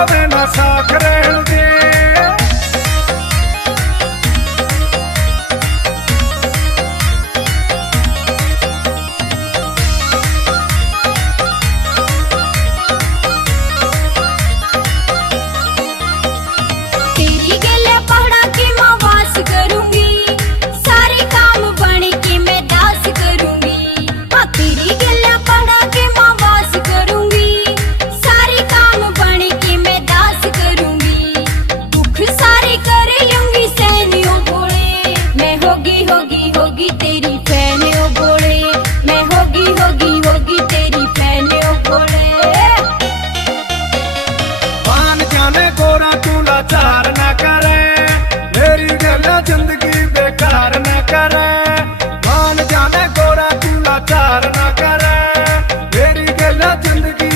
पावे ना साख रहन दे। तेरी गले पहाड़ा की मैं वास करूंगी, सारे काम बन के मैं दास करूंगी। हाँ तेरी गले पहाड़ा की मैं वास करूंगी, सारे काम बन के मैं दास करूंगी। दुख सारे कर लूंगी सैनियों बोले, मैं होगी होगी होगी तेरी फैनियों बोले, मैं होगी होगी होगी तेरी फैनियों बोले। मान जाने गोरा तू लाचार न करे, मेरी गला जिंदगी बेकार न करे। मान जाने गोरा तू लाचार न करे, मेरी गला जिंदगी